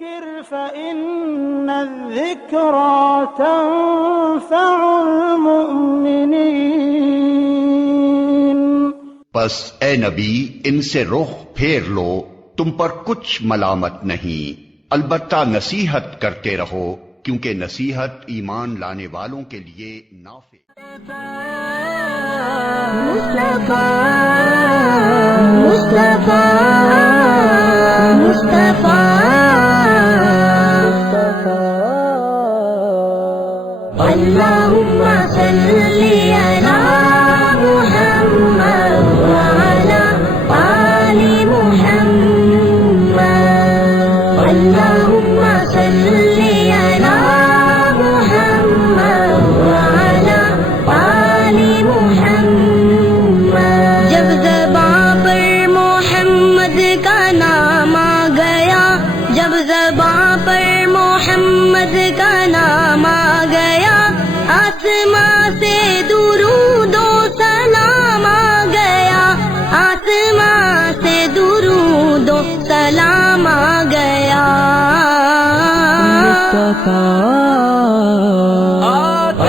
فذكر فإن الذكرى تنفع المؤمنين۔ پس اے نبی ان سے رخ پھیر لو، تم پر کچھ ملامت نہیں، البتہ نصیحت کرتے رہو، کیونکہ نصیحت ایمان لانے والوں کے لیے نافع۔ اللهم صل على محمد وعلى آل محمد۔ اللهم صل على محمد وعلى آل محمد۔ جب زباں پر محمد کا نام آ گیا، جب زباں پر محمد کا نام آ گیا، آسماں سے درود و سلام آ گیا، آسماں سے درود و سلام آ گیا۔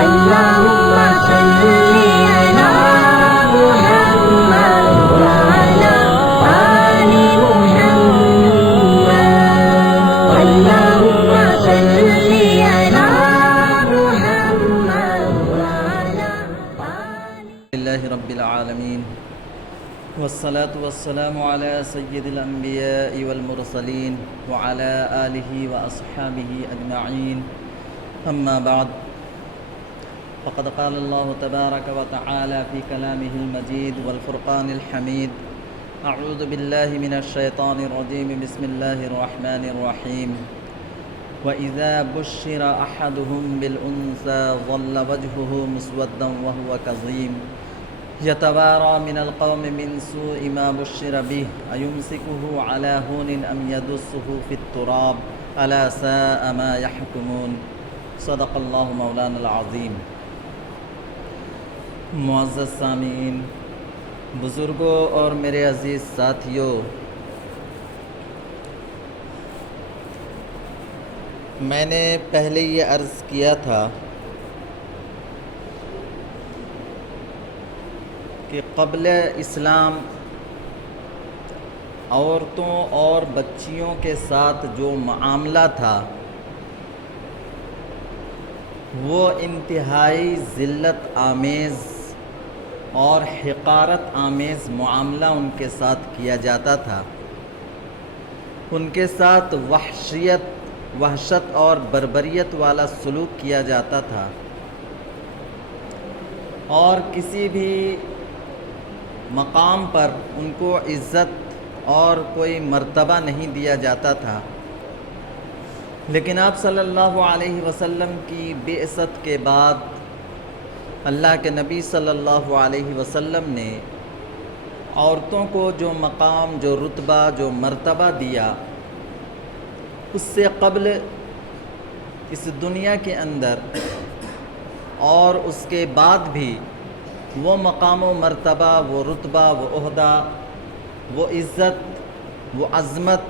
اللہم صل علی محمد وعلی آل محمد۔ اللہم صل علی للہ رب العالمین، والصلاة والسلام علی سید الانبیاء والمرسلین وعلی آلہ واصحابہ اجمعین، اما بعد، فقد قال اللہ تبارک وتعالی فی کلامہ المجید والفرقان الحمید، اعوذ باللہ من الشیطان الرجیم، بسم اللہ الرحمن الرحیم۔ وَإِذَا بُشِّرَ أَحَدُهُم بِالْأُنثَىٰ ظَلَّ وَجْهُهُ مُسْوَدًّا وَهُوَ كَظِيمٌ يَتَوَارَىٰ مِنَ الْقَوْمِ مِنْ سُوءِ مَا بُشِّرَ بِهِ أَيُمْسِكُهُ عَلَىٰ هُونٍ أَمْ يَدُسُّهُ فِي التُّرَابِ أَلَا سَاءَ مَا يَحْكُمُونَ۔ صدق اللہ مولانا العظیم۔ معزز سامعین، بزرگوں اور میرے عزیز ساتھیوں، میں نے پہلے یہ عرض کیا تھا کہ قبل اسلام عورتوں اور بچیوں کے ساتھ جو معاملہ تھا وہ انتہائی ذلت آمیز اور حقارت آمیز معاملہ ان کے ساتھ کیا جاتا تھا۔ ان کے ساتھ وحشت اور بربریت والا سلوک کیا جاتا تھا، اور کسی بھی مقام پر ان کو عزت اور کوئی مرتبہ نہیں دیا جاتا تھا۔ لیکن آپ صلی اللہ علیہ وسلم کی بعثت کے بعد اللہ کے نبی صلی اللہ علیہ وسلم نے عورتوں کو جو مقام، جو رتبہ، جو مرتبہ دیا، اس سے قبل اس دنیا کے اندر اور اس کے بعد بھی وہ مقام و مرتبہ، وہ رتبہ، وہ عہدہ، وہ عزت، وہ عظمت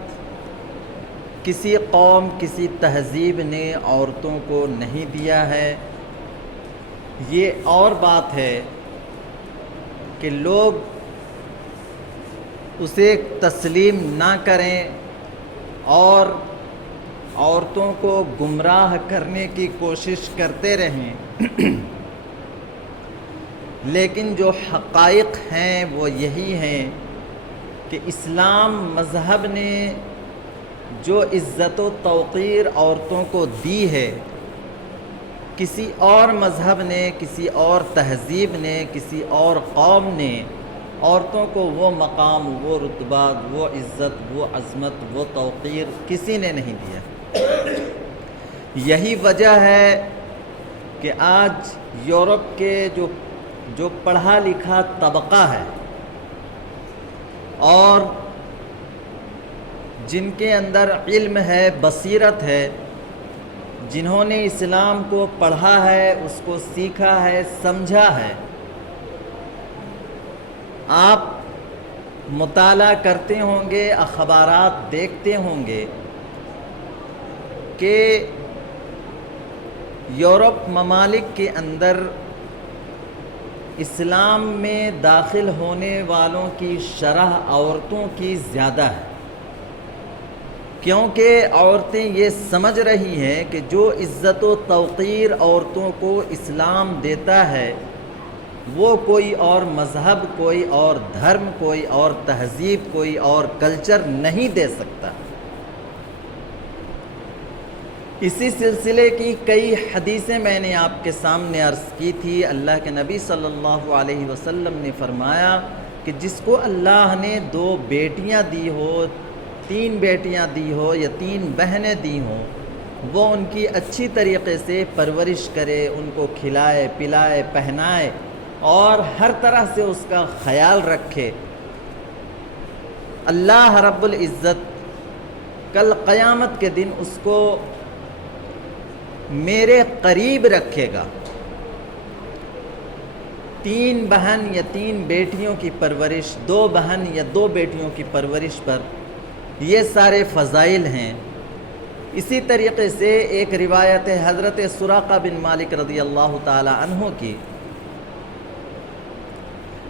کسی قوم، کسی تہذیب نے عورتوں کو نہیں دیا ہے۔ یہ اور بات ہے کہ لوگ اسے تسلیم نہ کریں اور عورتوں کو گمراہ کرنے کی کوشش کرتے رہیں، لیکن جو حقائق ہیں وہ یہی ہیں کہ اسلام مذہب نے جو عزت و توقیر عورتوں کو دی ہے، کسی اور مذہب نے، کسی اور تہذیب نے، کسی اور قوم نے عورتوں کو وہ مقام، وہ رتبہ، وہ عزت، وہ عظمت، وہ توقیر کسی نے نہیں دیا۔ یہی وجہ ہے کہ آج یورپ کے جو پڑھا لکھا طبقہ ہے اور جن کے اندر علم ہے، بصیرت ہے، جنہوں نے اسلام کو پڑھا ہے، اس کو سیکھا ہے، سمجھا ہے، آپ مطالعہ کرتے ہوں گے، اخبارات دیکھتے ہوں گے کہ یورپ ممالک کے اندر اسلام میں داخل ہونے والوں کی شرح عورتوں کی زیادہ ہے، کیونکہ عورتیں یہ سمجھ رہی ہیں کہ جو عزت و توقیر عورتوں کو اسلام دیتا ہے وہ کوئی اور مذہب، کوئی اور دھرم، کوئی اور تہذیب، کوئی اور کلچر نہیں دے سکتا۔ اسی سلسلے کی کئی حدیثیں میں نے آپ کے سامنے عرض کی تھی۔ اللہ کے نبی صلی اللہ علیہ وسلم نے فرمایا کہ جس کو اللہ نے 2 بیٹیاں دی ہو، 3 بیٹیاں دی ہو یا 3 بہنیں دی ہوں، وہ ان کی اچھی طریقے سے پرورش کرے، ان کو کھلائے پلائے پہنائے اور ہر طرح سے اس کا خیال رکھے، اللہ رب العزت کل قیامت کے دن اس کو میرے قریب رکھے گا۔ 3 بہن یا 3 بیٹیوں کی پرورش، 2 بہن یا 2 بیٹیوں کی پرورش پر یہ سارے فضائل ہیں۔ اسی طریقے سے ایک روایت ہے حضرت سراقہ بن مالک رضی اللہ تعالی عنہ کی،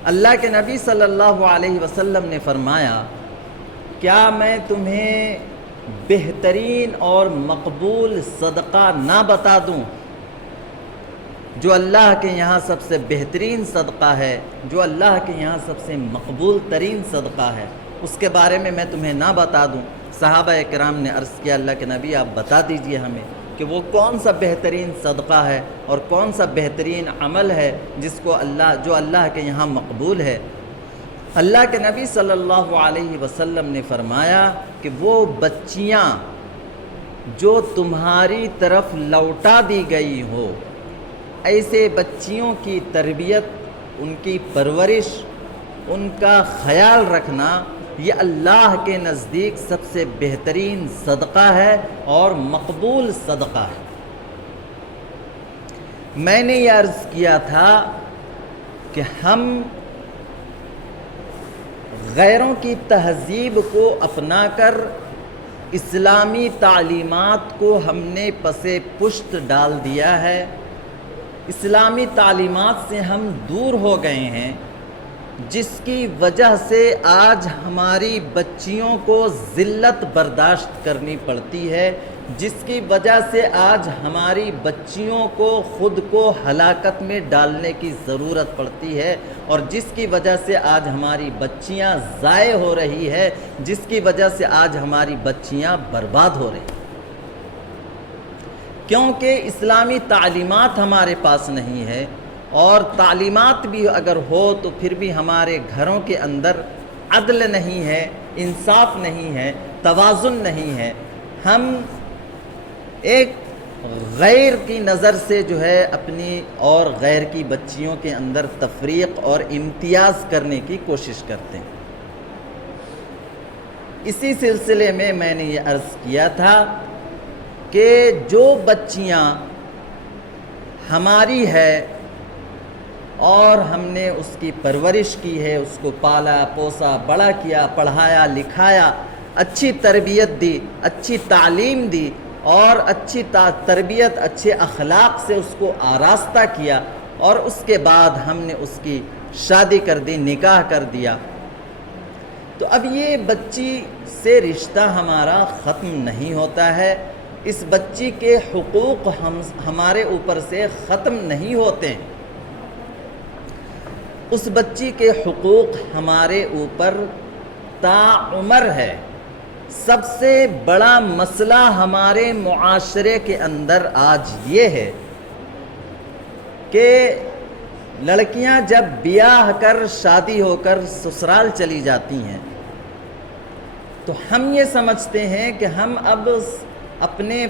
اللہ کے نبی صلی اللہ علیہ وسلم نے فرمایا، کیا میں تمہیں بہترین اور مقبول صدقہ نہ بتا دوں؟ جو اللہ کے یہاں سب سے بہترین صدقہ ہے، جو اللہ کے یہاں سب سے مقبول ترین صدقہ ہے، اس کے بارے میں تمہیں نہ بتا دوں؟ صحابہ کرام نے عرض کیا، اللہ کے نبی آپ بتا دیجئے ہمیں کہ وہ کون سا بہترین صدقہ ہے اور کون سا بہترین عمل ہے جو اللہ کے یہاں مقبول ہے۔ اللہ کے نبی صلی اللہ علیہ وسلم نے فرمایا کہ وہ بچیاں جو تمہاری طرف لوٹا دی گئی ہو، ایسے بچیوں کی تربیت، ان کی پرورش، ان کا خیال رکھنا، یہ اللہ کے نزدیک سب سے بہترین صدقہ ہے اور مقبول صدقہ ہے۔ میں نے یہ عرض کیا تھا کہ ہم غیروں کی تہذیب کو اپنا کر اسلامی تعلیمات کو ہم نے پس پشت ڈال دیا ہے، اسلامی تعلیمات سے ہم دور ہو گئے ہیں، جس کی وجہ سے آج ہماری بچیوں کو ذلت برداشت کرنی پڑتی ہے، جس کی وجہ سے آج ہماری بچیوں کو خود کو ہلاکت میں ڈالنے کی ضرورت پڑتی ہے، اور جس کی وجہ سے آج ہماری بچیاں ضائع ہو رہی ہے، جس کی وجہ سے آج ہماری بچیاں برباد ہو رہی ہیں، کیونکہ اسلامی تعلیمات ہمارے پاس نہیں ہے، اور تعلیمات بھی اگر ہو تو پھر بھی ہمارے گھروں کے اندر عدل نہیں ہے، انصاف نہیں ہے، توازن نہیں ہے۔ ہم ایک غیر کی نظر سے جو ہے اپنی اور غیر کی بچیوں کے اندر تفریق اور امتیاز کرنے کی کوشش کرتے ہیں۔ اسی سلسلے میں نے یہ عرض کیا تھا کہ جو بچیاں ہماری ہے اور ہم نے اس کی پرورش کی ہے، اس کو پالا پوسا بڑا کیا، پڑھایا لکھایا، اچھی تربیت دی، اچھی تعلیم دی اور اچھی تربیت، اچھے اخلاق سے اس کو آراستہ کیا، اور اس کے بعد ہم نے اس کی شادی کر دی، نکاح کر دیا، تو اب یہ بچی سے رشتہ ہمارا ختم نہیں ہوتا ہے، اس بچی کے حقوق ہمارے اوپر سے ختم نہیں ہوتے، اس بچی کے حقوق ہمارے اوپر تا عمر ہے۔ سب سے بڑا مسئلہ ہمارے معاشرے کے اندر آج یہ ہے کہ لڑکیاں جب بیاہ کر شادی ہو کر سسرال چلی جاتی ہیں تو ہم یہ سمجھتے ہیں کہ ہم اب اپنے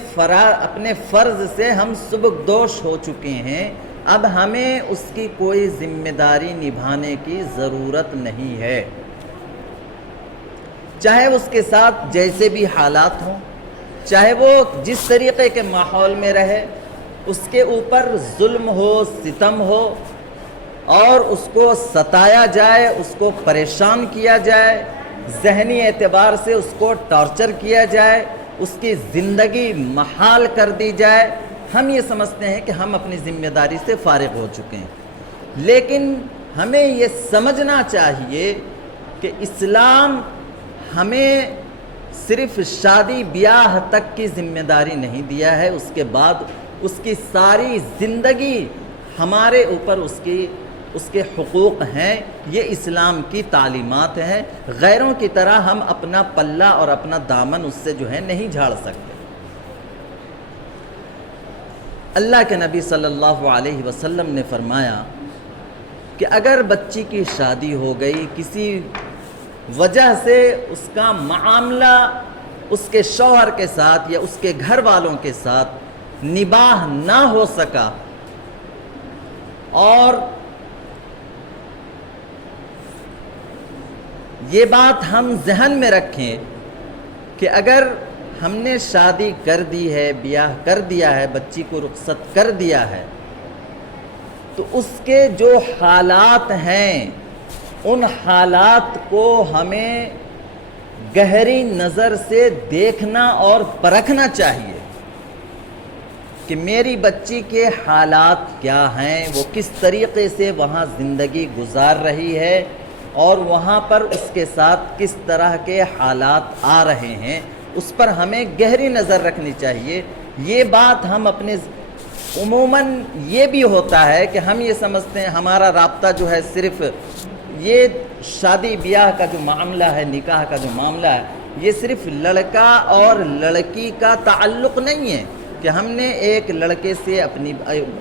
فرض سے ہم سبکدوش ہو چکے ہیں، اب ہمیں اس کی کوئی ذمہ داری نبھانے کی ضرورت نہیں ہے، چاہے اس کے ساتھ جیسے بھی حالات ہوں، چاہے وہ جس طریقے کے ماحول میں رہے، اس کے اوپر ظلم ہو، ستم ہو، اور اس کو ستایا جائے، اس کو پریشان کیا جائے، ذہنی اعتبار سے اس کو ٹارچر کیا جائے، اس کی زندگی محال کر دی جائے، ہم یہ سمجھتے ہیں کہ ہم اپنی ذمہ داری سے فارغ ہو چکے ہیں۔ لیکن ہمیں یہ سمجھنا چاہیے کہ اسلام ہمیں صرف شادی بیاہ تک کی ذمہ داری نہیں دیا ہے، اس کے بعد اس کی ساری زندگی ہمارے اوپر اس کے حقوق ہیں۔ یہ اسلام کی تعلیمات ہیں، غیروں کی طرح ہم اپنا پلہ اور اپنا دامن اس سے جو ہے نہیں جھاڑ سکتے۔ اللہ کے نبی صلی اللہ علیہ وسلم نے فرمایا کہ اگر بچی کی شادی ہو گئی، کسی وجہ سے اس کا معاملہ اس کے شوہر کے ساتھ یا اس کے گھر والوں کے ساتھ نباہ نہ ہو سکا، اور یہ بات ہم ذہن میں رکھیں کہ اگر ہم نے شادی کر دی ہے، بیاہ کر دیا ہے، بچی کو رخصت کر دیا ہے، تو اس کے جو حالات ہیں ان حالات کو ہمیں گہری نظر سے دیکھنا اور پرکھنا چاہیے کہ میری بچی کے حالات کیا ہیں، وہ کس طریقے سے وہاں زندگی گزار رہی ہے اور وہاں پر اس کے ساتھ کس طرح کے حالات آ رہے ہیں، اس پر ہمیں گہری نظر رکھنی چاہیے۔ یہ بات ہم اپنے عموماً یہ بھی ہوتا ہے کہ ہم یہ سمجھتے ہیں ہمارا رابطہ جو ہے صرف یہ شادی بیاہ کا جو معاملہ ہے، نکاح کا جو معاملہ ہے، یہ صرف لڑکا اور لڑکی کا تعلق نہیں ہے کہ ہم نے ایک لڑکے سے اپنی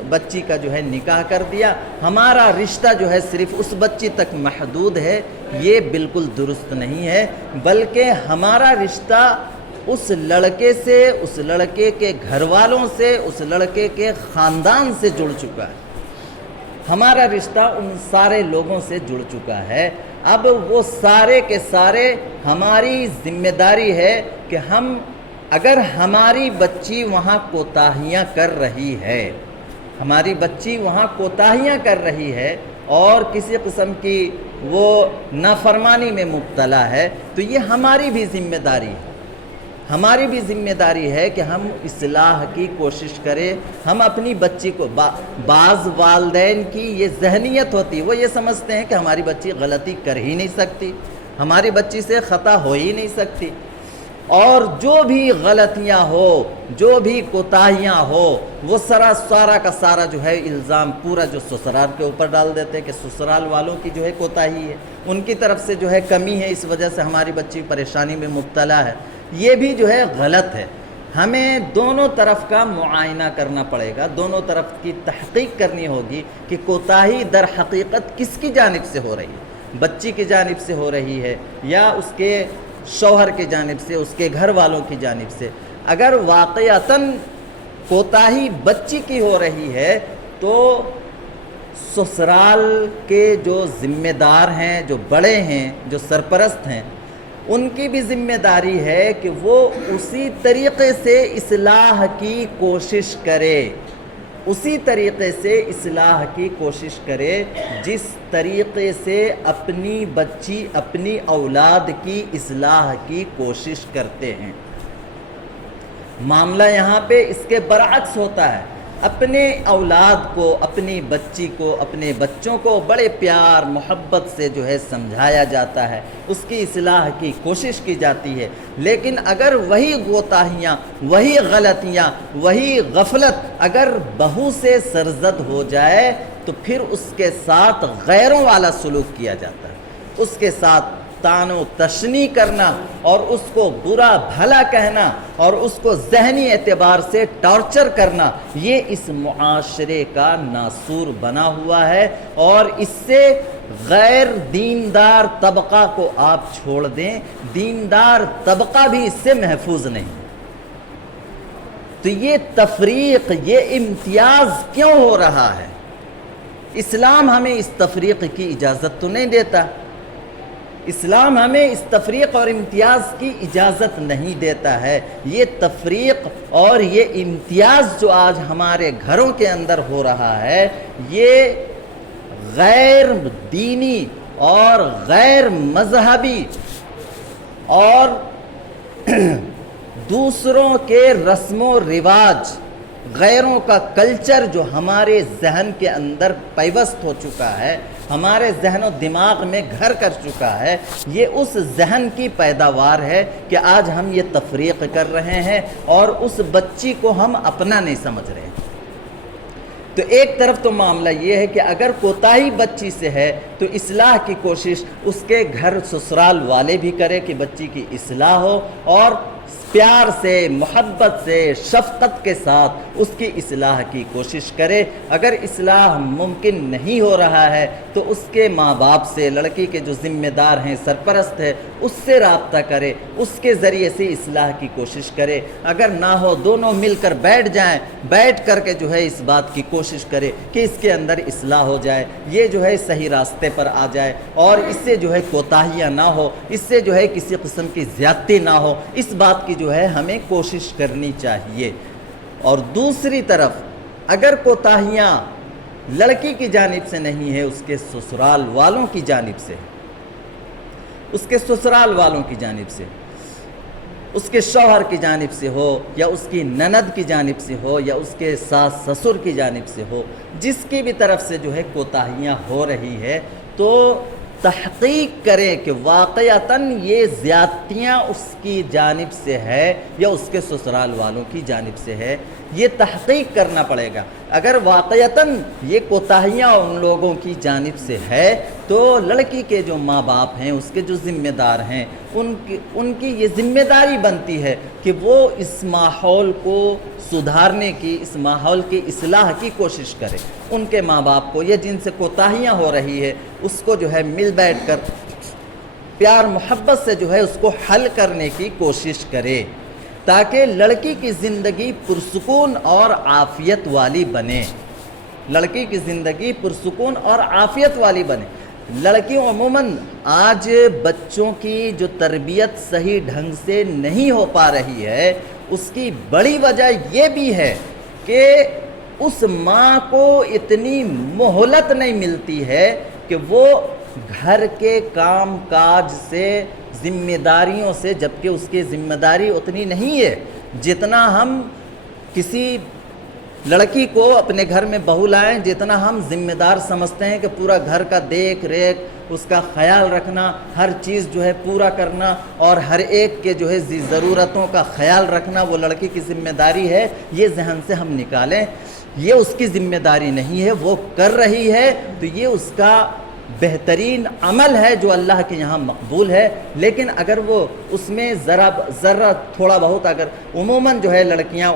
بچی کا جو ہے نکاح کر دیا، ہمارا رشتہ جو ہے صرف اس بچی تک محدود ہے۔ یہ بالکل درست نہیں ہے، بلکہ ہمارا رشتہ اس لڑکے سے، اس لڑکے کے گھر والوں سے، اس لڑکے کے خاندان سے جڑ چکا ہے۔ ہمارا رشتہ ان سارے لوگوں سے جڑ چکا ہے۔ اب وہ سارے کے سارے ہماری ذمہ داری ہے کہ ہم، اگر ہماری بچی وہاں کوتاہیاں کر رہی ہے، ہماری بچی وہاں کوتاہیاں کر رہی ہے اور کسی قسم کی وہ نافرمانی میں مبتلا ہے، تو یہ ہماری بھی ذمہ داری ہے۔ ہماری بھی ذمہ داری ہے کہ ہم اصلاح کی کوشش کریں۔ ہم اپنی بچی کو بعض والدین کی یہ ذہنیت ہوتی، وہ یہ سمجھتے ہیں کہ ہماری بچی غلطی کر ہی نہیں سکتی، ہماری بچی سے خطا ہو ہی نہیں سکتی، اور جو بھی غلطیاں ہو، جو بھی کوتاہیاں ہو، وہ سارا کا سارا جو ہے الزام پورا جو سسرال کے اوپر ڈال دیتے ہیں کہ سسرال والوں کی جو ہے کوتاہی ہے، ان کی طرف سے جو ہے کمی ہے، اس وجہ سے ہماری بچی پریشانی میں مبتلا ہے۔ یہ بھی جو ہے غلط ہے۔ ہمیں دونوں طرف کا معائنہ کرنا پڑے گا، دونوں طرف کی تحقیق کرنی ہوگی کہ کوتاہی در حقیقت کس کی جانب سے ہو رہی ہے، بچی کی جانب سے ہو رہی ہے یا اس کے شوہر کی جانب سے، اس کے گھر والوں کی جانب سے۔ اگر واقعتاً کوتاہی بچی کی ہو رہی ہے تو سسرال کے جو ذمہ دار ہیں، جو بڑے ہیں، جو سرپرست ہیں، ان کی بھی ذمہ داری ہے کہ وہ اسی طریقے سے اصلاح کی کوشش کرے، اسی طریقے سے اصلاح کی کوشش کرے جس طریقے سے اپنی بچی، اپنی اولاد کی اصلاح کی کوشش کرتے ہیں۔ معاملہ یہاں پہ اس کے برعکس ہوتا ہے۔ اپنے اولاد کو، اپنی بچی کو، اپنے بچوں کو بڑے پیار محبت سے جو ہے سمجھایا جاتا ہے، اس کی اصلاح کی کوشش کی جاتی ہے، لیکن اگر وہی کوتاہیاں، وہی غلطیاں، وہی غفلت اگر بہو سے سرزد ہو جائے تو پھر اس کے ساتھ غیروں والا سلوک کیا جاتا ہے، اس کے ساتھ طعن و تشنیع کرنا اور اس کو برا بھلا کہنا اور اس کو ذہنی اعتبار سے ٹارچر کرنا، یہ اس معاشرے کا ناسور بنا ہوا ہے، اور اس سے غیر دیندار طبقہ کو آپ چھوڑ دیں، دیندار طبقہ بھی اس سے محفوظ نہیں۔ تو یہ تفریق، یہ امتیاز کیوں ہو رہا ہے؟ اسلام ہمیں اس تفریق کی اجازت تو نہیں دیتا، اسلام ہمیں اس تفریق اور امتیاز کی اجازت نہیں دیتا ہے۔ یہ تفریق اور یہ امتیاز جو آج ہمارے گھروں کے اندر ہو رہا ہے، یہ غیر دینی اور غیر مذہبی اور دوسروں کے رسم و رواج، غیروں کا کلچر جو ہمارے ذہن کے اندر پیوست ہو چکا ہے، ہمارے ذہن و دماغ میں گھر کر چکا ہے، یہ اس ذہن کی پیداوار ہے کہ آج ہم یہ تفریق کر رہے ہیں اور اس بچی کو ہم اپنا نہیں سمجھ رہے ہیں۔ تو ایک طرف تو معاملہ یہ ہے کہ اگر کوتاہی بچی سے ہے تو اصلاح کی کوشش اس کے گھر سسرال والے بھی کرے کہ بچی کی اصلاح ہو، اور پیار سے، محبت سے، شفقت کے ساتھ اس کی اصلاح کی کوشش کرے۔ اگر اصلاح ممکن نہیں ہو رہا ہے تو اس کے ماں باپ سے، لڑکی کے جو ذمہ دار ہیں، سرپرست ہے، اس سے رابطہ کرے، اس کے ذریعے سے اصلاح کی کوشش کرے۔ اگر نہ ہو، دونوں مل کر بیٹھ جائیں، بیٹھ کر کے جو ہے اس بات کی کوشش کرے کہ اس کے اندر اصلاح ہو جائے، یہ جو ہے صحیح راستے پر آ جائے، اور اس سے جو ہے کوتاہیاں نہ ہو، اس سے جو ہے کسی قسم کی زیادتی نہ ہو، اس بات کی جو ہے ہمیں کوشش کرنی چاہیے۔ اور دوسری طرف اگر کوتاہیاں لڑکی کی جانب سے نہیں ہے، اس کے سسرال والوں کی جانب سے، اس کے سسرال والوں کی جانب سے، اس کے شوہر کی جانب سے ہو، یا اس کی نند کی جانب سے ہو، یا اس کے ساس سسر کی جانب سے ہو، جس کی بھی طرف سے جو ہے کوتاہیاں ہو رہی ہے، تو تحقیق کریں کہ واقعتاً یہ زیادتیاں اس کی جانب سے ہے یا اس کے سسرال والوں کی جانب سے ہے، یہ تحقیق کرنا پڑے گا۔ اگر واقعتاً یہ کوتاہیاں ان لوگوں کی جانب سے ہے تو لڑکی کے جو ماں باپ ہیں، اس کے جو ذمہ دار ہیں، ان کی یہ ذمہ داری بنتی ہے کہ وہ اس ماحول کو سدھارنے کی، اس ماحول کی اصلاح کی کوشش کرے۔ ان کے ماں باپ کو، یہ جن سے کوتاہیاں ہو رہی ہے، اس کو جو ہے مل بیٹھ کر پیار محبت سے جو ہے اس کو حل کرنے کی کوشش کرے، تاکہ لڑکی کی زندگی پرسکون اور عافیت والی بنے، لڑکی کی زندگی پرسکون اور عافیت والی بنے۔ لڑکیوں عموماً آج بچوں کی جو تربیت صحیح ڈھنگ سے نہیں ہو پا رہی ہے، اس کی بڑی وجہ یہ بھی ہے کہ اس ماں کو اتنی مہلت نہیں ملتی ہے کہ وہ گھر کے کام کاج سے، ذمہ داریوں سے، جبکہ اس کی ذمہ داری اتنی نہیں ہے جتنا ہم کسی لڑکی کو اپنے گھر میں بہو لائیں، جتنا ہم ذمہ دار سمجھتے ہیں کہ پورا گھر کا دیکھ ریکھ، اس کا خیال رکھنا، ہر چیز جو ہے پورا کرنا، اور ہر ایک کے جو ہے ضرورتوں کا خیال رکھنا وہ لڑکی کی ذمہ داری ہے، یہ ذہن سے ہم نکالیں۔ یہ اس کی ذمہ داری نہیں ہے، وہ کر رہی ہے تو یہ اس کا بہترین عمل ہے جو اللہ کے یہاں مقبول ہے، لیکن اگر وہ اس میں ذرا تھوڑا بہت، اگر عموماً جو ہے لڑکیاں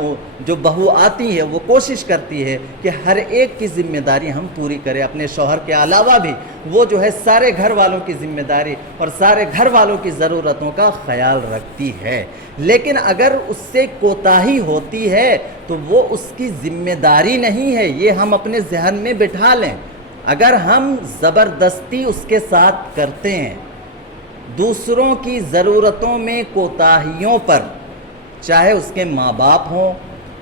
جو بہو آتی ہیں وہ کوشش کرتی ہے کہ ہر ایک کی ذمہ داری ہم پوری کریں، اپنے شوہر کے علاوہ بھی وہ جو ہے سارے گھر والوں کی ذمہ داری اور سارے گھر والوں کی ضرورتوں کا خیال رکھتی ہے، لیکن اگر اس سے کوتاہی ہوتی ہے تو وہ اس کی ذمہ داری نہیں ہے، یہ ہم اپنے ذہن میں بٹھا لیں۔ اگر ہم زبردستی اس کے ساتھ کرتے ہیں، دوسروں کی ضرورتوں میں کوتاہیوں پر، چاہے اس کے ماں باپ ہوں،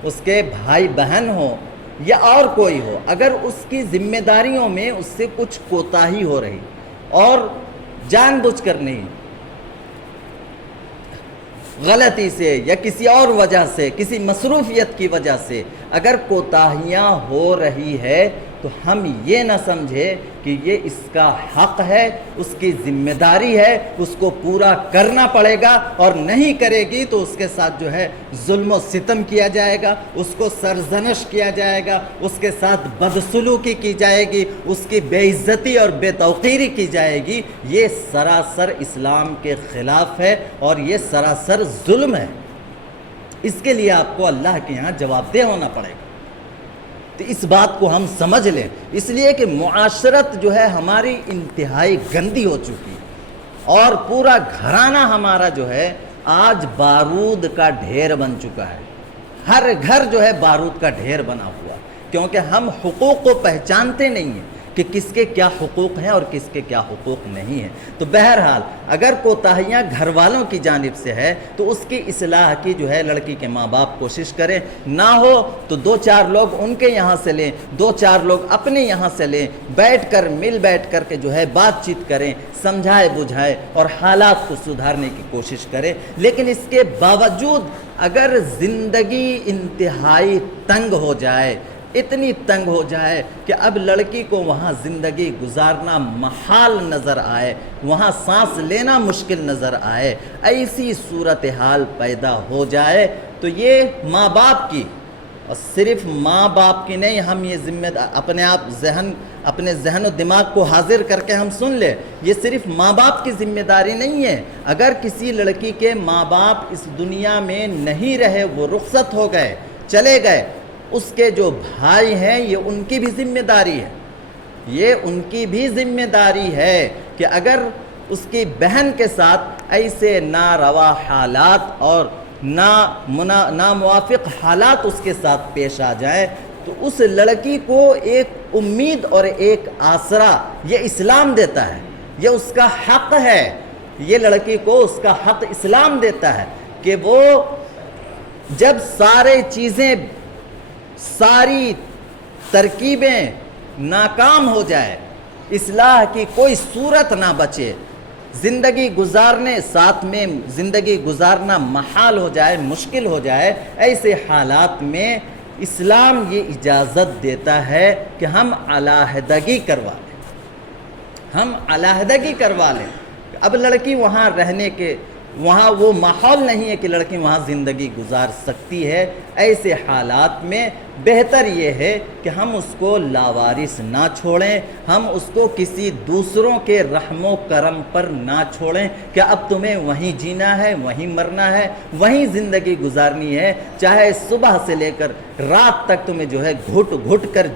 اس کے بھائی بہن ہوں یا اور کوئی ہو، اگر اس کی ذمہ داریوں میں اس سے کچھ کوتاہی ہو رہی اور جان بوجھ کر نہیں، غلطی سے یا کسی اور وجہ سے، کسی مصروفیت کی وجہ سے اگر کوتاہیاں ہو رہی ہے تو ہم یہ نہ سمجھے کہ یہ اس کا حق ہے، اس کی ذمہ داری ہے، اس کو پورا کرنا پڑے گا، اور نہیں کرے گی تو اس کے ساتھ جو ہے ظلم و ستم کیا جائے گا، اس کو سرزنش کیا جائے گا، اس کے ساتھ بدسلوکی کی جائے گی، اس کی بے عزتی اور بے توقیری کی جائے گی۔ یہ سراسر اسلام کے خلاف ہے اور یہ سراسر ظلم ہے۔ اس کے لیے آپ کو اللہ کے یہاں جواب دہ ہونا پڑے گا۔ تو اس بات کو ہم سمجھ لیں، اس لیے کہ معاشرت جو ہے ہماری انتہائی گندی ہو چکی، اور پورا گھرانہ ہمارا جو ہے آج بارود کا ڈھیر بن چکا ہے، ہر گھر جو ہے بارود کا ڈھیر بنا ہوا، کیونکہ ہم حقوق کو پہچانتے نہیں ہیں۔ کہ کس کے کیا حقوق ہیں اور کس کے کیا حقوق نہیں ہیں۔ تو بہرحال اگر کوتاہیاں گھر والوں کی جانب سے ہے تو اس کی اصلاح کی جو ہے لڑکی کے ماں باپ کوشش کریں، نہ ہو تو 2-4 لوگ ان کے یہاں سے لیں، 2-4 لوگ اپنے یہاں سے لیں، بیٹھ کر کے جو ہے بات چیت کریں، سمجھائے بجھائے اور حالات کو سدھارنے کی کوشش کریں۔ لیکن اس کے باوجود اگر زندگی انتہائی تنگ ہو جائے، اتنی تنگ ہو جائے کہ اب لڑکی کو وہاں زندگی گزارنا محال نظر آئے، وہاں سانس لینا مشکل نظر آئے، ایسی صورتحال پیدا ہو جائے تو یہ ماں باپ کی، اور صرف ماں باپ کی نہیں، ہم یہ ذمہ اپنے ذہن و دماغ کو حاضر کر کے ہم سن لیں، یہ صرف ماں باپ کی ذمہ داری نہیں ہے۔ اگر کسی لڑکی کے ماں باپ اس دنیا میں نہیں رہے، وہ رخصت ہو گئے، چلے گئے، اس کے جو بھائی ہیں یہ ان کی بھی ذمہ داری ہے، یہ ان کی بھی ذمہ داری ہے کہ اگر اس کی بہن کے ساتھ ایسے ناروا حالات اور ناموافق حالات اس کے ساتھ پیش آ جائیں تو اس لڑکی کو ایک امید اور ایک آسرا یہ اسلام دیتا ہے، یہ اس کا حق ہے، یہ لڑکی کو اس کا حق اسلام دیتا ہے کہ وہ جب ساری ترکیبیں ناکام ہو جائے، اصلاح کی کوئی صورت نہ بچے، زندگی گزارنے ساتھ میں زندگی گزارنا محال ہو جائے، مشکل ہو جائے، ایسے حالات میں اسلام یہ اجازت دیتا ہے کہ ہم علیحدگی کروا لیں، اب لڑکی وہاں رہنے کے وہاں وہ ماحول نہیں ہے کہ لڑکی وہاں زندگی گزار سکتی ہے۔ ایسے حالات میں بہتر یہ ہے کہ ہم اس کو لاوارث نہ چھوڑیں، ہم اس کو کسی دوسروں کے رحم و کرم پر نہ چھوڑیں کہ اب تمہیں وہیں جینا ہے، وہیں مرنا ہے، وہیں زندگی گزارنی ہے، چاہے صبح سے لے کر رات تک تمہیں جو ہے گھٹ گھٹ کر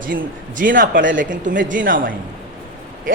جینا پڑے، لیکن تمہیں جینا وہیں ہے۔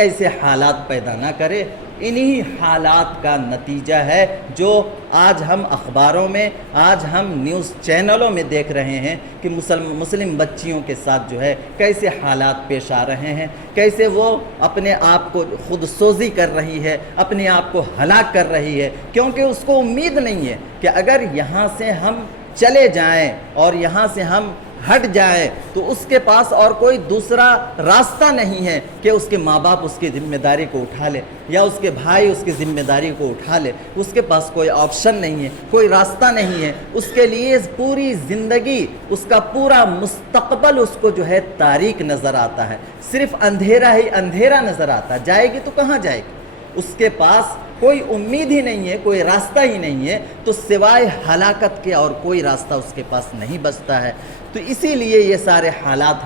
ایسے حالات پیدا نہ کرے۔ انہی حالات کا نتیجہ ہے جو آج ہم اخباروں میں، آج ہم نیوز چینلوں میں دیکھ رہے ہیں کہ مسلم بچیوں کے ساتھ جو ہے کیسے حالات پیش آ رہے ہیں، کیسے وہ اپنے آپ کو خود سوزی کر رہی ہے، اپنے آپ کو ہلاک کر رہی ہے، کیونکہ اس کو امید نہیں ہے کہ اگر یہاں سے ہم چلے جائیں اور یہاں سے ہم ہٹ جائیں تو اس کے پاس اور کوئی دوسرا راستہ نہیں ہے کہ اس کے ماں باپ اس کی ذمہ داری کو اٹھا لے یا اس کے بھائی اس کی ذمہ داری کو اٹھا لے، اس کے پاس کوئی آپشن نہیں ہے، کوئی راستہ نہیں ہے، اس کے لیے پوری زندگی، اس کا پورا مستقبل اس کو جو ہے تاریک نظر آتا ہے، صرف اندھیرا ہی اندھیرا نظر آتا ہے، جائے گی تو کہاں جائے گی؟ اس کے پاس کوئی امید ہی نہیں ہے، کوئی راستہ ہی نہیں ہے، تو سوائے ہلاکت کے اور کوئی راستہ اس کے پاس نہیں بچتا ہے۔ تو اسی لیے یہ سارے حالات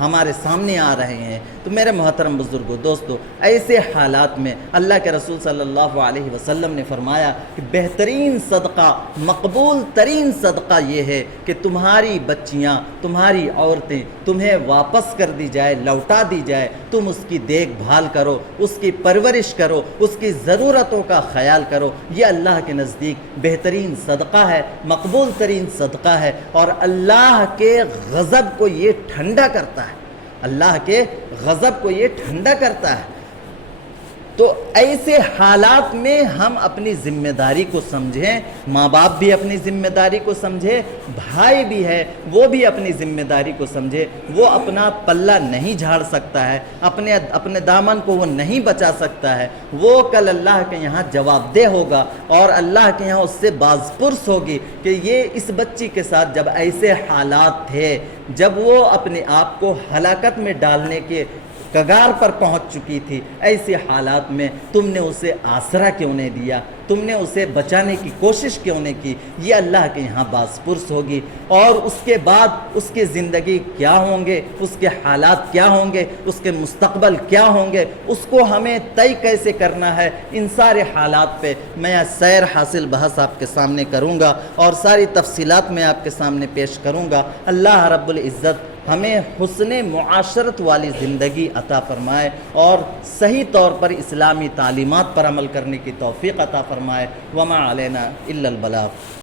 ہمارے سامنے آ رہے ہیں۔ تو میرے محترم بزرگوں، دوستو، ایسے حالات میں اللہ کے رسول صلی اللہ علیہ وسلم نے فرمایا کہ بہترین صدقہ، مقبول ترین صدقہ یہ ہے کہ تمہاری بچیاں، تمہاری عورتیں تمہیں واپس کر دی جائے، لوٹا دی جائے، تم اس کی دیکھ بھال کرو، اس کی پرورش کرو، اس کی ضرورتوں کا خیال کرو۔ یہ اللہ کے نزدیک بہترین صدقہ ہے، مقبول ترین صدقہ ہے، اور اللہ کے غضب کو یہ ٹھنڈا کرتا ہے، اللہ کے غضب کو یہ ٹھنڈا کرتا ہے۔ تو ایسے حالات میں ہم اپنی ذمہ داری کو سمجھیں، ماں باپ بھی اپنی ذمہ داری کو سمجھے، بھائی بھی ہے وہ بھی اپنی ذمہ داری کو سمجھے۔ وہ اپنا پلہ نہیں جھاڑ سکتا ہے، اپنے دامن کو وہ نہیں بچا سکتا ہے، وہ کل اللہ کے یہاں جواب دہ ہوگا، اور اللہ کے یہاں اس سے باز پرس ہوگی کہ یہ اس بچی کے ساتھ جب ایسے حالات تھے، جب وہ اپنے آپ کو ہلاکت میں ڈالنے کے کگار پر پہنچ چکی تھی، ایسے حالات میں تم نے اسے آسرا کیوں نہیں دیا، تم نے اسے بچانے کی کوشش کیوں نہیں کی؟ یہ اللہ کے یہاں باز پرس ہوگی۔ اور اس کے بعد اس کی زندگی کیا ہوں گے، اس کے حالات کیا ہوں گے، اس کے مستقبل کیا ہوں گے، اس کو ہمیں طے کیسے کرنا ہے، ان سارے حالات پہ میں سیر حاصل بحث آپ کے سامنے کروں گا اور ساری تفصیلات میں آپ کے سامنے پیش کروں گا۔ اللہ رب العزت ہمیں حسن معاشرت والی زندگی عطا فرمائے اور صحیح طور پر اسلامی تعلیمات پر عمل کرنے کی توفیق عطا فرمائے۔ وما علینا الا البلاغ۔